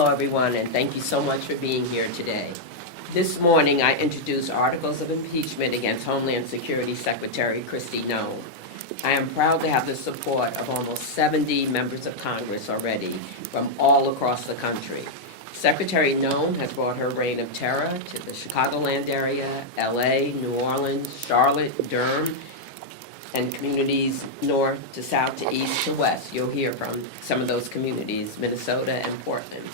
Hello, everyone, and thank you so much for being here today. This morning, I introduced articles of impeachment against Homeland Security Secretary Kristi Noem. I am proud to have the support of almost 70 members of Congress already from all across the country. Secretary Noem has brought her reign of terror to the Chicagoland area, LA, New Orleans, Charlotte, Durham, and communities north to south to east to west. You'll hear from some of those communities, Minnesota and Portland.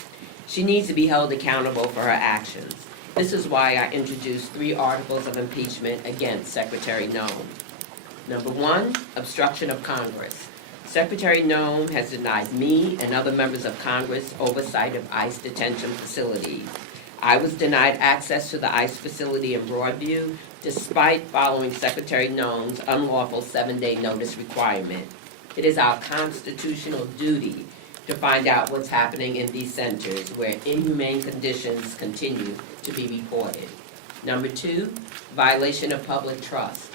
She needs to be held accountable for her actions. This is why I introduced 3 articles of impeachment against Secretary Noem. Number 1, obstruction of Congress. Secretary Noem has denied me and other members of Congress oversight of ICE detention facilities. I was denied access to the ICE facility in Broadview despite following Secretary Noem's unlawful 7-day notice requirement. It is our constitutional duty to find out what's happening in these centers where inhumane conditions continue to be reported. Number 2, violation of public trust.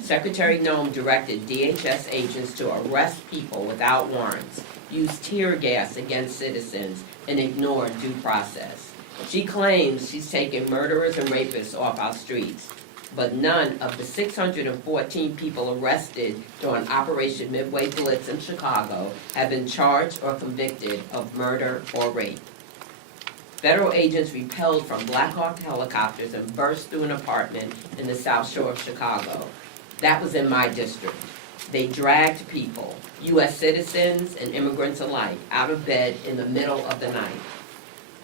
Secretary Noem directed DHS agents to arrest people without warrants, use tear gas against citizens, and ignore due process. She claims she's taken murderers and rapists off our streets, but none of the 614 people arrested during Operation Midway Blitz in Chicago have been charged or convicted of murder or rape. Federal agents repelled from Black Hawk helicopters and burst through an apartment in the South Shore of Chicago. That was in my district. They dragged people, U.S. citizens and immigrants alike, out of bed in the middle of the night.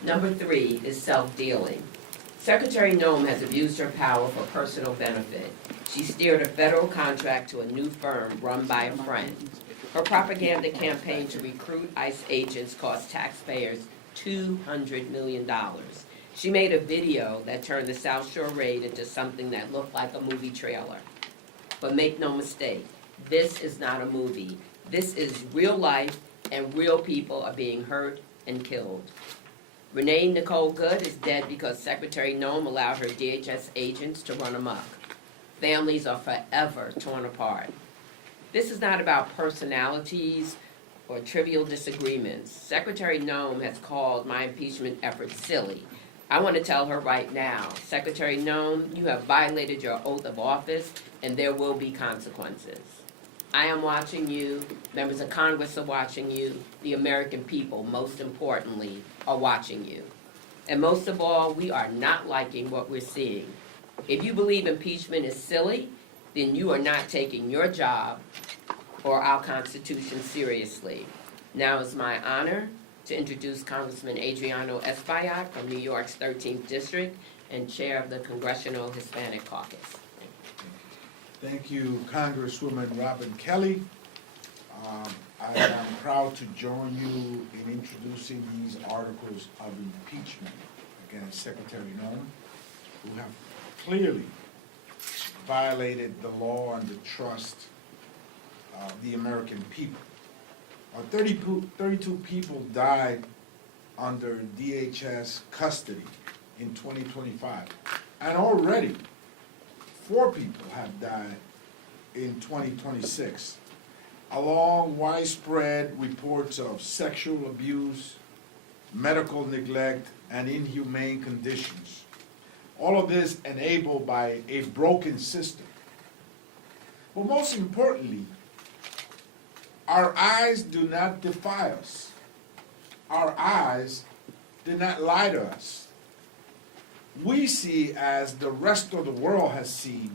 Number 3 is self-dealing. Secretary Noem has abused her power for personal benefit. She steered a federal contract to a new firm run by a friend. Her propaganda campaign to recruit ICE agents cost taxpayers $200 million. She made a video that turned the South Shore raid into something that looked like a movie trailer. But make no mistake, this is not a movie. This is real life, and real people are being hurt and killed. Renee Nicole Good is dead because Secretary Noem allowed her DHS agents to run amok. Families are forever torn apart. This is not about personalities or trivial disagreements. Secretary Noem has called my impeachment efforts silly. I want to tell her right now, Secretary Noem, you have violated your oath of office, and there will be consequences. I am watching you, members of Congress are watching you, the American people, most importantly, are watching you. And most of all, we are not liking what we're seeing. If you believe impeachment is silly, then you are not taking your job or our Constitution seriously. Now it's my honor to introduce Congressman Adriano Espaillat from New York's 13th District and Chair of the Congressional Hispanic Caucus. Thank you, Congresswoman Robin Kelly. I am proud to join you in introducing these articles of impeachment against Secretary Noem, who have clearly violated the law and the trust of the American people. 32 people died under DHS custody in 2025, and already 4 people have died in 2026, along widespread reports of sexual abuse, medical neglect, and inhumane conditions. All of this enabled by a broken system. But most importantly, our eyes do not defy us. Our eyes do not lie to us. We see, as the rest of the world has seen,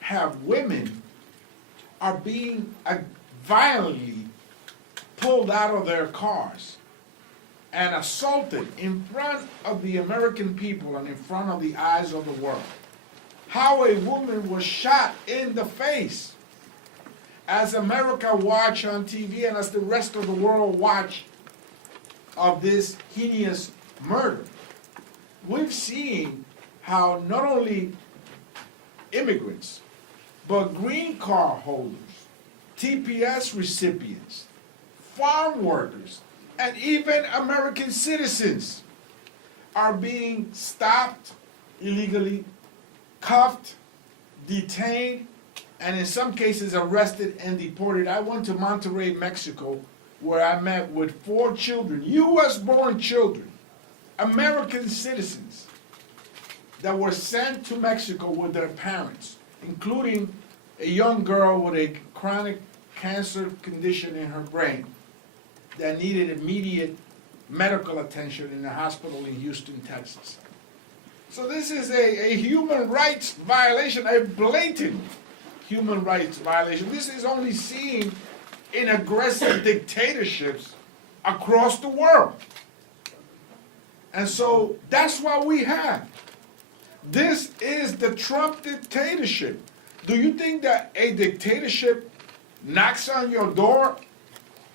have women are being violently pulled out of their cars and assaulted in front of the American people and in front of the eyes of the world. How a woman was shot in the face as America watched on TV and as the rest of the world watched of this heinous murder. We've seen how not only immigrants, but green card holders, TPS recipients, farm workers, and even American citizens are being stopped illegally, cuffed, detained, and in some cases arrested and deported. I went to Monterrey, Mexico where I met with 4 children, US-born children, American citizens, that were sent to Mexico with their parents, including a young girl with a chronic cancer condition in her brain that needed immediate medical attention in a hospital in Houston, Texas. So this is a human rights violation, a blatant human rights violation. This is only seen in aggressive dictatorships across the world. And so that's what we have. This is the Trump dictatorship. Do you think that a dictatorship knocks on your door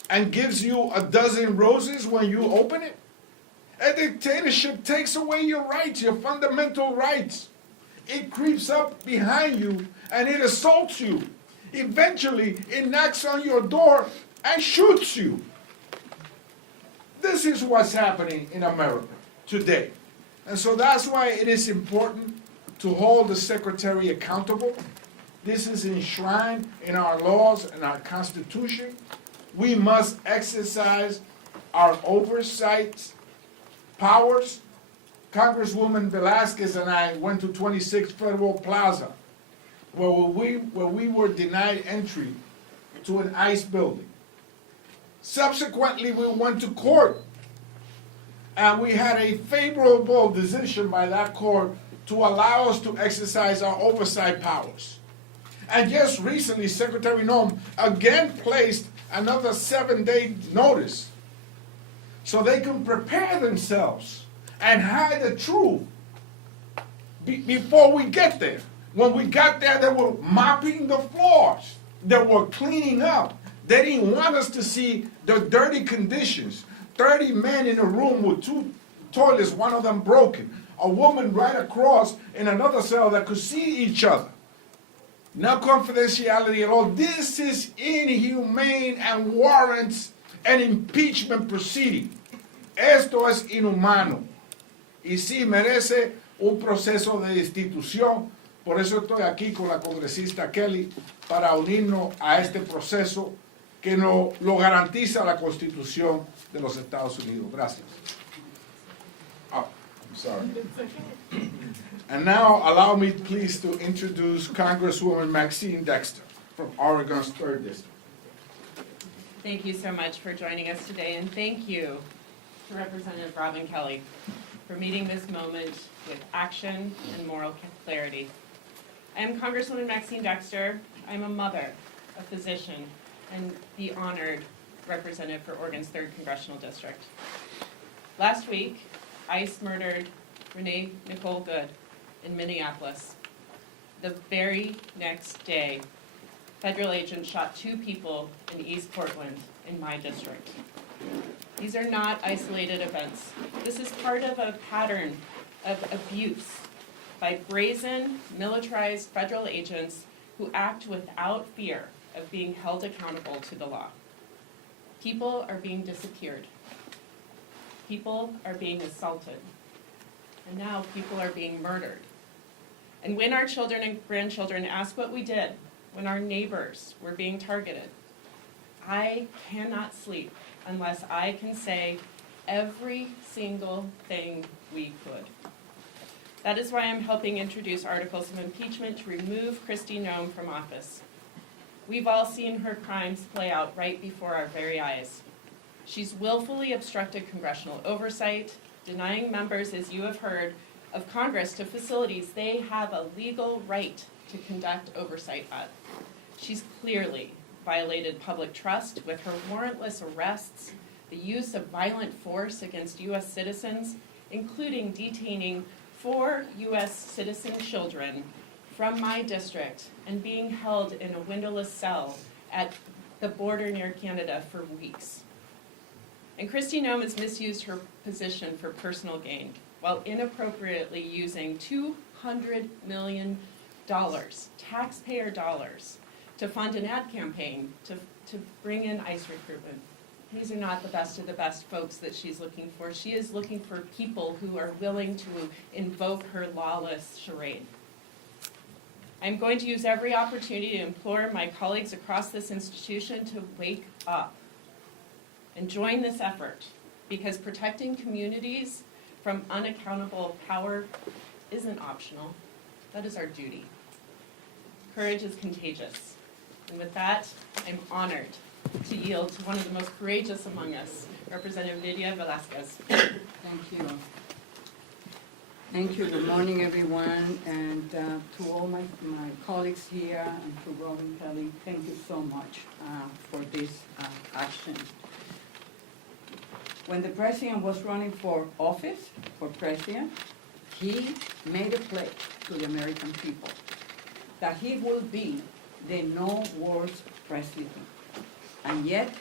and gives you a dozen roses when you open it? A dictatorship takes away your rights, your fundamental rights. It creeps up behind you and it assaults you. Eventually, it knocks on your door and shoots you. This is what's happening in America today. And so that's why it is important to hold the Secretary accountable. This is enshrined in our laws and our Constitution. We must exercise our oversight powers. Congresswoman Velasquez and I went to 26 Federal Plaza, where we were denied entry to an ICE building. Subsequently, we went to court, and we had a favorable decision by that court to allow us to exercise our oversight powers. And just recently, Secretary Noem again placed another 7-day notice so they can prepare themselves and hide the truth before we get there. When we got there, they were mopping the floors. They were cleaning up. They didn't want us to see the dirty conditions. 30 men in a room with 2 toilets, one of them broken. A woman right across in another cell that could see each other. No confidentiality at all. This is inhumane and warrants an impeachment proceeding. Esto es inhumano. Y sí merece un proceso de destitución. Por eso estoy aquí con la congresista Kelly para unirnos a este proceso que lo garantiza la Constitución de los Estados Unidos. Gracias. Oh, I'm sorry. And now allow me please to introduce Congresswoman Maxine Dexter from Oregon's 3rd District. Thank you so much for joining us today, and thank you to Representative Robin Kelly for meeting this moment with action and moral clarity. I am Congresswoman Maxine Dexter. I'm a mother, a physician, and the honored representative for Oregon's 3rd Congressional District. Last week, ICE murdered Renee Nicole Good in Minneapolis. The very next day, federal agents shot 2 people in East Portland in my district. These are not isolated events. This is part of a pattern of abuse by brazen, militarized federal agents who act without fear of being held accountable to the law. People are being disappeared. People are being assaulted. And now people are being murdered. And when our children and grandchildren ask what we did, when our neighbors were being targeted, I cannot sleep unless I can say every single thing we could. That is why I'm helping introduce articles of impeachment to remove Kristi Noem from office. We've all seen her crimes play out right before our very eyes. She's willfully obstructed congressional oversight, denying members, as you have heard, of Congress to facilities they have a legal right to conduct oversight at. She's clearly violated public trust with her warrantless arrests, the use of violent force against U.S. citizens, including detaining 4 U.S. citizen children from my district and being held in a windowless cell at the border near Canada for weeks. And Kristi Noem has misused her position for personal gain while inappropriately using $200 million, taxpayer dollars, to fund an ad campaign to bring in ICE recruitment. These are not the best of the best folks that she's looking for. She is looking for people who are willing to invoke her lawless charade. I'm going to use every opportunity to implore my colleagues across this institution to wake up. and join this effort, because protecting communities from unaccountable power isn't optional. That is our duty. Courage is contagious. And with that, I'm honored to yield to one of the most courageous among us, Representative Nydia Velasquez. Thank you. Thank you. Good morning, everyone. And to all my colleagues here and to Robin Kelly, thank you so much for this action. When the president was running for office, for president, he made a pledge to the American people that he will be the no wars president. And yet,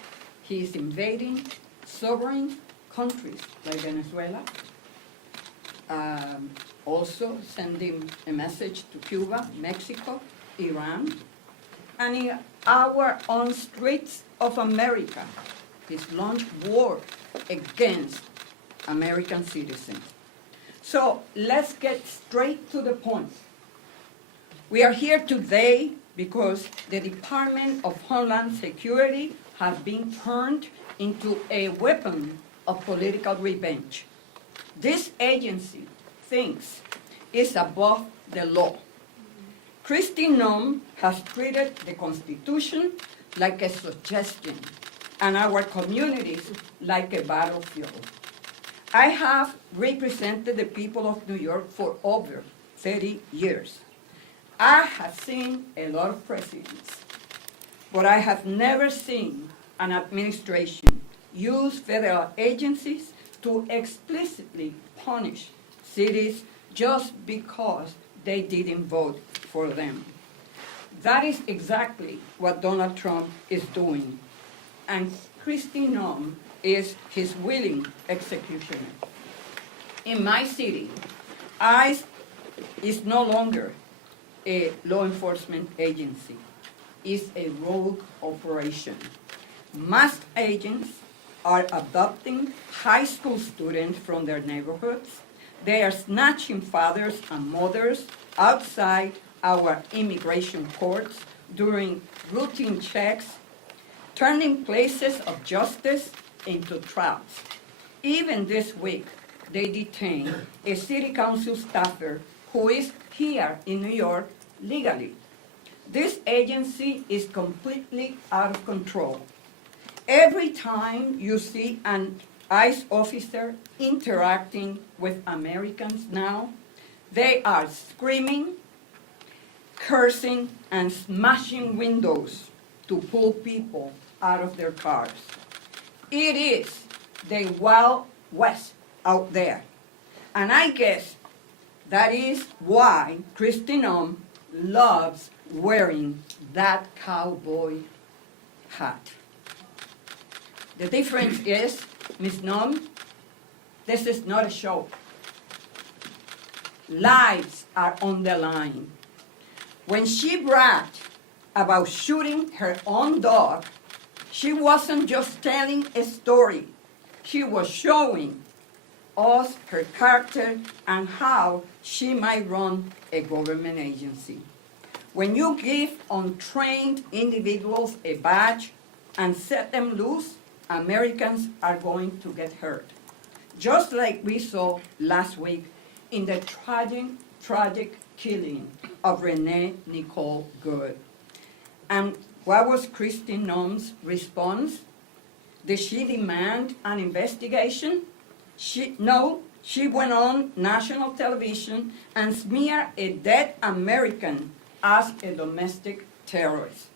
he is invading sovereign countries like Venezuela, also sending a message to Cuba, Mexico, Iran, and in our own streets of America, he's launched war against American citizens. So let's get straight to the point. We are here today because the Department of Homeland Security has been turned into a weapon of political revenge. This agency thinks it's above the law. Kristi Noem has treated the Constitution like a suggestion and our communities like a battlefield. I have represented the people of New York for over 30 years. I have seen a lot of presidents, but I have never seen an administration use federal agencies to explicitly punish cities just because they didn't vote for them. That is exactly what Donald Trump is doing, and Kristi Noem is his willing executioner. In my city, ICE is no longer a law enforcement agency. It's a rogue operation. Masked agents are abducting high school students from their neighborhoods. They are snatching fathers and mothers outside our immigration courts during routine checks, turning places of justice into traps. Even this week, they detained a city council staffer who is here in New York legally. This agency is completely out of control. Every time you see an ICE officer interacting with Americans now, they are screaming, cursing, and smashing windows to pull people out of their cars. It is the Wild West out there. And I guess that is why Kristi Noem loves wearing that cowboy hat. The difference is, Ms. Noem, this is not a show. Lives are on the line. When she bragged about shooting her own dog, she wasn't just telling a story. She was showing us her character and how she might run a government agency. When you give untrained individuals a badge and set them loose, Americans are going to get hurt. Just like we saw last week in the tragic killing of Renee Nicole Good. And what was Kristi Noem's response? Did she demand an investigation? No, she went on national television and smeared a dead American as a domestic terrorist.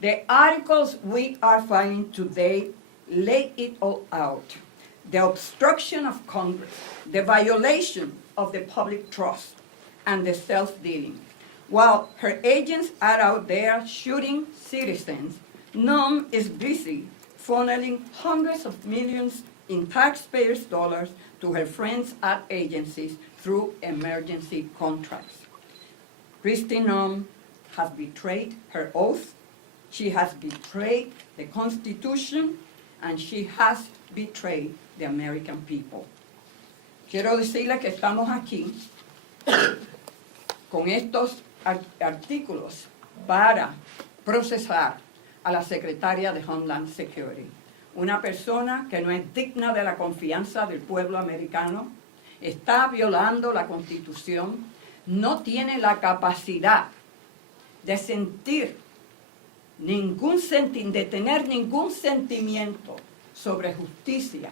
The articles we are filing today lay it all out. The obstruction of Congress, the violation of the public trust, and the self-dealing. While her agents are out there shooting citizens, Noem is busy funneling hundreds of millions in taxpayers' dollars to her friends at agencies through emergency contracts. Kristi Noem has betrayed her oath, she has betrayed the Constitution, and she has betrayed the American people. Quiero decirle que estamos aquí con estos artículos para procesar a la secretaria de Homeland Security, una persona que no es digna de la confianza del pueblo americano, está violando la Constitución, no tiene la capacidad de sentir de tener ningún sentimiento sobre justicia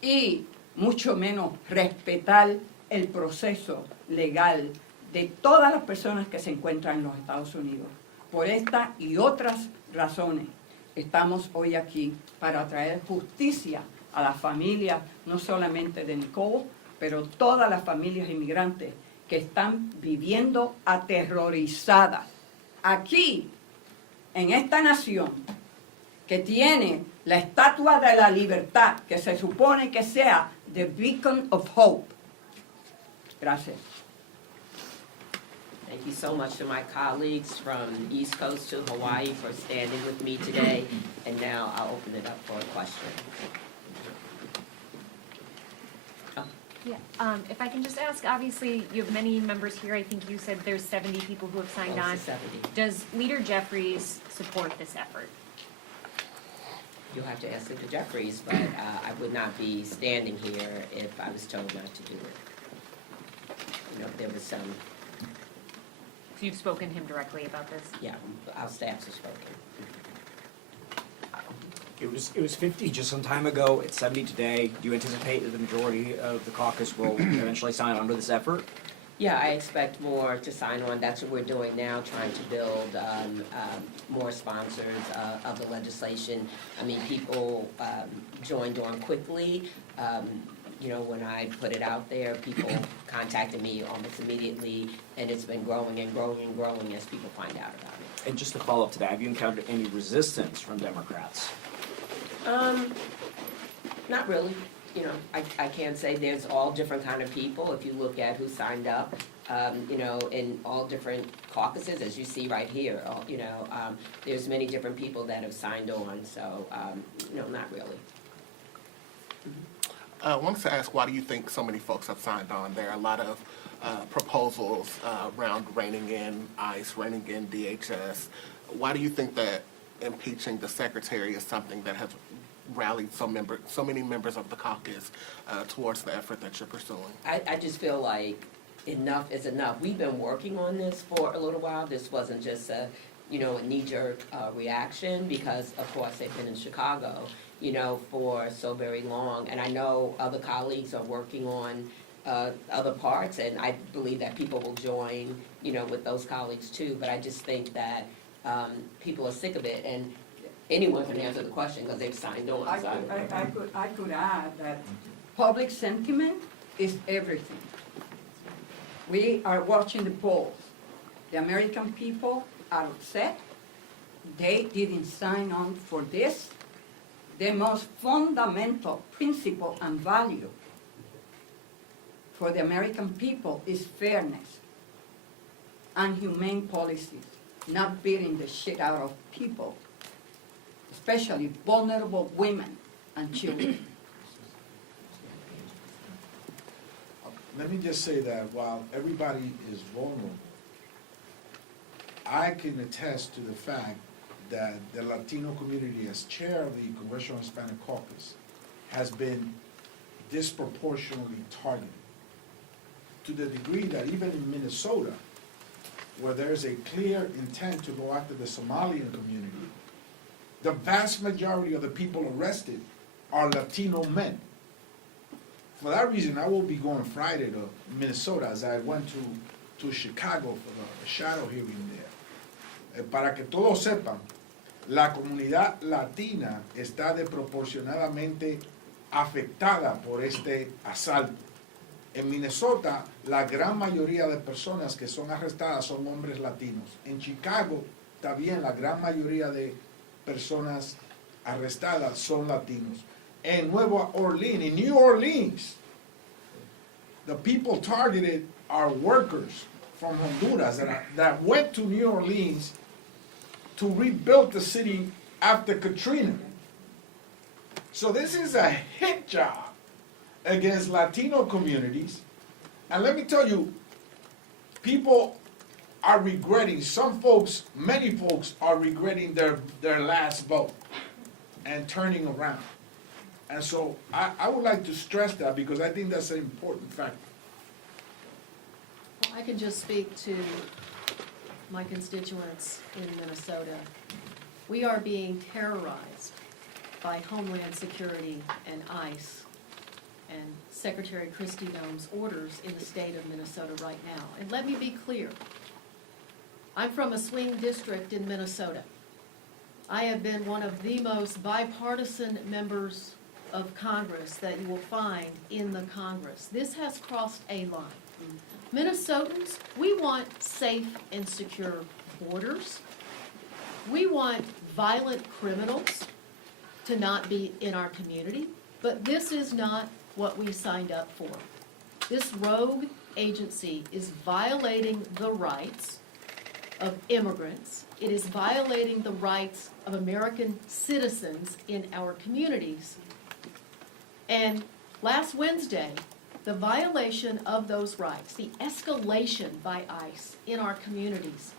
y mucho menos respetar el proceso legal de todas las personas que se encuentran en los Estados Unidos. Por esta y otras razones estamos hoy aquí para traer justicia a las familias, no solamente de Nicole, pero todas las familias inmigrantes que están viviendo aterrorizadas. Aquí, en esta nación, que tiene la estatua de la libertad, que se supone que sea the beacon of hope. Gracias. Thank you so much to my colleagues from the East Coast to Hawaii for standing with me today. And now I'll open it up for a question. Yeah, if I can just ask, obviously, you have many members here. I think you said there's 70 people who have signed Close to on. 70. Does Leader Jeffries support this effort? You'll have to ask Leader Jeffries, but I would not be standing here if I was told not to do it. You know, there was some, So you've spoken to him directly about this? yeah, our staffs have spoken. It was 50 just some time ago. It's 70 today. Do you anticipate that the majority of the caucus will eventually sign on to this effort? Yeah, I expect more to sign on. That's what we're doing now, trying to build more sponsors of the legislation. I mean, people joined on quickly. You know, when I put it out there, people contacted me almost immediately, and it's been growing and growing and growing as people find out about it. And just to follow up to that, have you encountered any resistance from Democrats? Not really. You know, I can't say there's all different kind of people. If you look at who signed up, you know, in all different caucuses, as you see right here, you know, there's many different people that have signed on. So, no, not really. I wanted to ask, why do you think so many folks have signed on? There are a lot of proposals around reining in ICE, reining in DHS. Why do you think that impeaching the secretary is something that has rallied so many members of the caucus towards the effort that you're pursuing? I just feel like enough is enough. We've been working on this for a little while. This wasn't just a, you know, a knee-jerk reaction because, of course, they've been in Chicago, you know, for so very long. And I know other colleagues are working on other parts, and I believe that people will join, you know, with those colleagues too. But I just think that people are sick of it, and anyone can answer the question because they've signed on. I could add that public sentiment is everything. We are watching the polls. The American people are upset. They didn't sign on for this. The most fundamental principle and value for the American people is fairness and humane policies, not beating the shit out of people, especially vulnerable women and children. Let me just say that while everybody is vulnerable, I can attest to the fact that the Latino community, as chair of the Congressional Hispanic Caucus, has been disproportionately targeted, to the degree that even in Minnesota, where there's a clear intent to go after the Somalian community, the vast majority of the people arrested are Latino men. For that reason, I will be going Friday to Minnesota, as I went to Chicago for the shadow hearing there. Para que todos sepan, la comunidad latina está desproporcionadamente afectada por este asalto. En Minnesota, la gran mayoría de personas que son arrestadas son hombres latinos. En Chicago, también la gran mayoría de personas arrestadas son latinos. En Nueva Orleans, in New Orleans, the people targeted are workers from Honduras that went to New Orleans to rebuild the city after Katrina. So this is a hit job against Latino communities. And let me tell you, people are regretting, some folks, many folks are regretting their last vote. and turning around. And so I would like to stress that because I think that's an important factor. I can just speak to my constituents in Minnesota. We are being terrorized by Homeland Security and ICE and Secretary Kristi Noem's orders in the state of Minnesota right now. And let me be clear. I'm from a swing district in Minnesota. I have been one of the most bipartisan members of Congress that you will find in the Congress. This has crossed a line. Minnesotans, we want safe and secure borders. We want violent criminals to not be in our community, but this is not what we signed up for. This rogue agency is violating the rights of immigrants. It is violating the rights of American citizens in our communities. And last Wednesday, the violation of those rights, the escalation by ICE in our communities,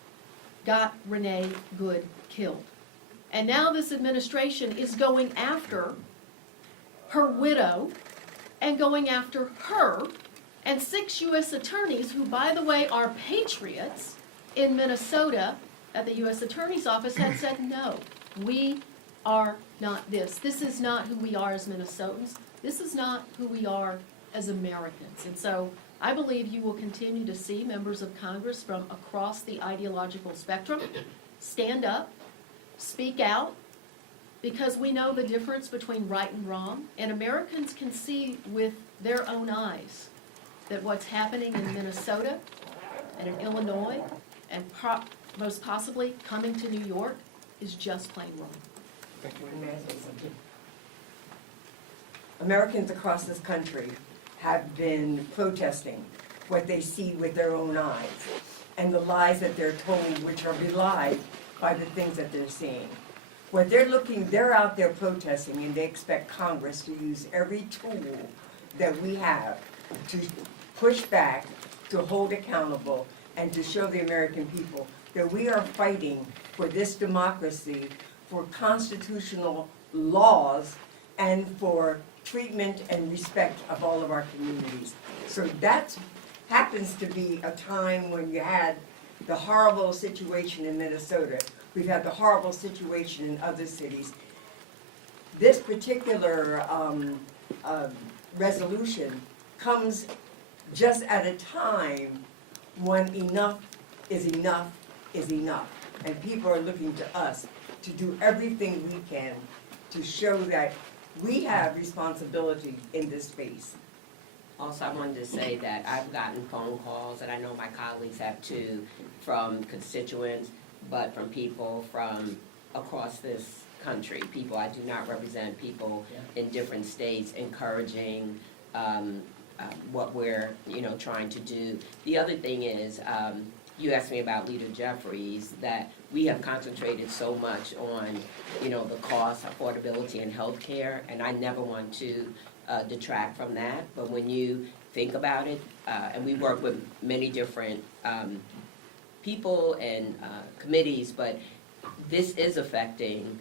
got Renee Good killed. And now this administration is going after her widow and going after her and 6 U.S. attorneys who, by the way, are patriots in Minnesota at the U.S. Attorney's Office had said, no, we are not this. This is not who we are as Minnesotans. This is not who we are as Americans. And so I believe you will continue to see members of Congress from across the ideological spectrum stand up, speak out, because we know the difference between right and wrong, and Americans can see with their own eyes that what's happening in Minnesota and in Illinois and most possibly coming to New York is just plain wrong. May I say something? Americans across this country have been protesting what they see with their own eyes and the lies that they're told, which are belied by the things that they're seeing. What they're out there protesting, and they expect Congress to use every tool that we have to push back, to hold accountable, and to show the American people that we are fighting for this democracy, for constitutional laws, and for treatment and respect of all of our communities. So that happens to be a time when you had the horrible situation in Minnesota. We've had the horrible situation in other cities. This particular resolution comes just at a time when enough is enough is enough. And people are looking to us to do everything we can to show that we have responsibility in this space. Also, I wanted to say that I've gotten phone calls, and I know my colleagues have too, from constituents, but from people from across this country. People, I do not represent people in different states encouraging what we're, trying to do. The other thing is, you asked me about Leader Jeffries, that we have concentrated so much on, the cost, affordability, and health care, and I never want to detract from that. But when you think about it, and we work with many different people and committees, but this is affecting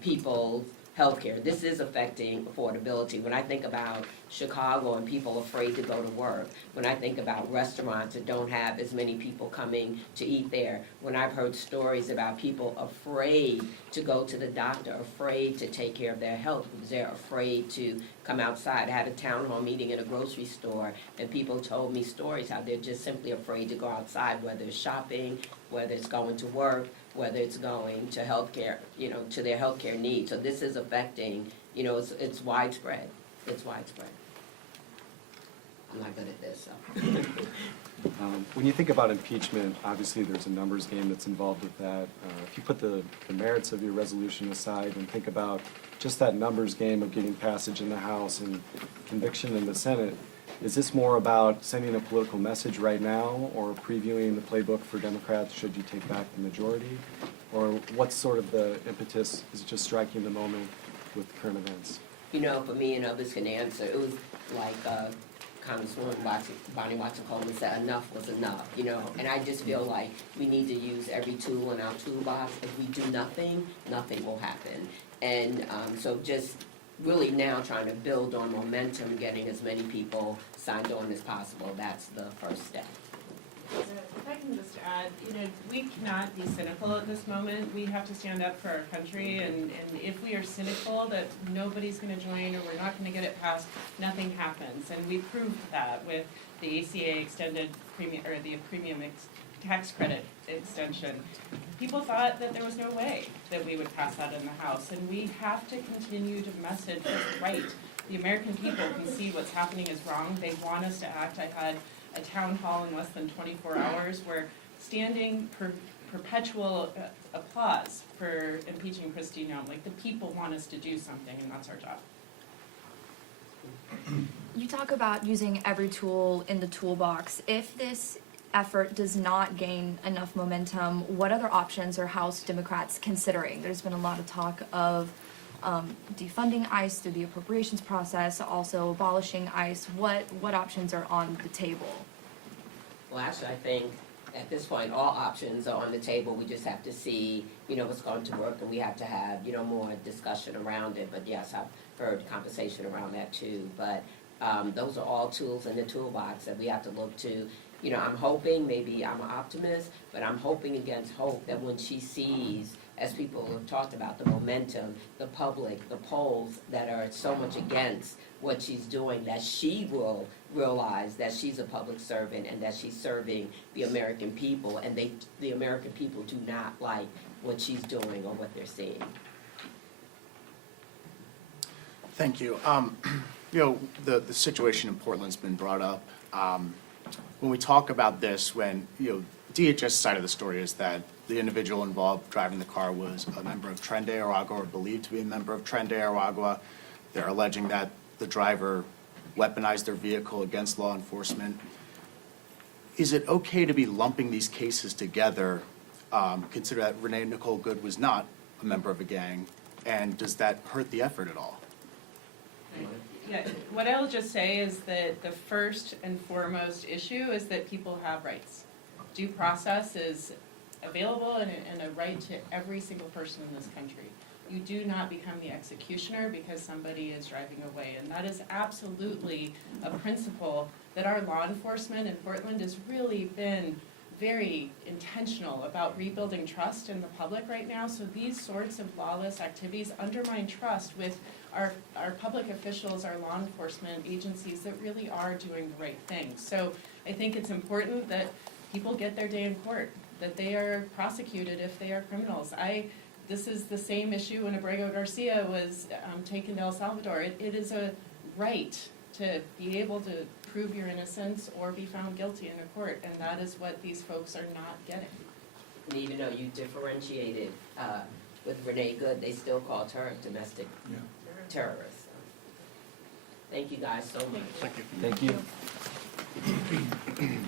people's healthcare. This is affecting affordability. When I think about Chicago and people afraid to go to work, when I think about restaurants that don't have as many people coming to eat there, when I've heard stories about people afraid to go to the doctor, afraid to take care of their health because they're afraid to come outside. I had a town hall meeting in a grocery store, and people told me stories how they're just simply afraid to go outside, whether it's shopping, whether it's going to work, whether it's going to healthcare, to their healthcare needs. So this is affecting, it's widespread. It's widespread. I'm not good at this, so. When you think about impeachment, obviously there's a numbers game that's involved with that. If you put the merits of your resolution aside and think about just that numbers game of getting passage in the House and conviction in the Senate, is this more about sending a political message right now or previewing the playbook for Democrats should you take back the majority? Or what's sort of the impetus? Is it just striking the moment with current events? For me and others can answer, it was like Congresswoman Bonnie Watson said enough was enough, you know, and I just feel like we need to use every tool in our toolbox. If we do nothing, nothing will happen. And so just really now trying to build on momentum, getting as many people signed on as possible, that's the first step. If I can just add, you know, we cannot be cynical at this moment. We have to stand up for our country, and if we are cynical that nobody's gonna join or we're not gonna get it passed, nothing happens. And we proved that with the ACA extended premium, or the tax credit extension. People thought that there was no way that we would pass that in the House, and we have to continue to message what's right. The American people can see what's happening is wrong. They want us to act. I had a town hall in less than 24 hours where standing perpetual applause for impeaching Kristi Noem. Like, the people want us to do something, and that's our job. You talk about using every tool in the toolbox. If this effort does not gain enough momentum, what other options are House Democrats considering? There's been a lot of talk of defunding ICE through the appropriations process, also abolishing ICE. What options are on the table? Well, actually, I think at this point, all options are on the table. We just have to see, you know, what's going to work, and we have to have, you know, more discussion around it. But yes, I've heard conversation around that too. But those are all tools in the toolbox that we have to look to. You know, I'm hoping, maybe I'm an optimist, but I'm hoping against hope that when she sees, as people have talked about, the momentum, the public, the polls that are so much against what she's doing, that she will realize that she's a public servant and that she's serving the American people, and the American people do not like what she's doing or what they're seeing. Thank you. You know, the situation in Portland's been brought up. When we talk about this, when, you know, DHS side of the story is that the individual involved driving the car was a member of Tren de Aragua, or believed to be a member of Tren de Aragua. They're alleging that the driver weaponized their vehicle against law enforcement. Is it okay to be lumping these cases together, consider that Renee Nicole Good was not a member of a gang, and does that hurt the effort at all? Yeah, what I'll just say is that the first and foremost issue is that people have rights. Due process is available and a right to every single person in this country. You do not become the executioner because somebody is driving away, and that is absolutely a principle that our law enforcement in Portland has really been very intentional about rebuilding trust in the public right now. So these sorts of lawless activities undermine trust with our public officials, our law enforcement agencies that really are doing the right thing. So I think it's important that people get their day in court, that they are prosecuted if they are criminals. This is the same issue when Abrego Garcia was taken to El Salvador. It is a right to be able to prove your innocence or be found guilty in a court, and that is what these folks are not getting. And even though you differentiated with Renee Good, they still called her a domestic terrorist. Thank you guys so much. Thank you. Thank you.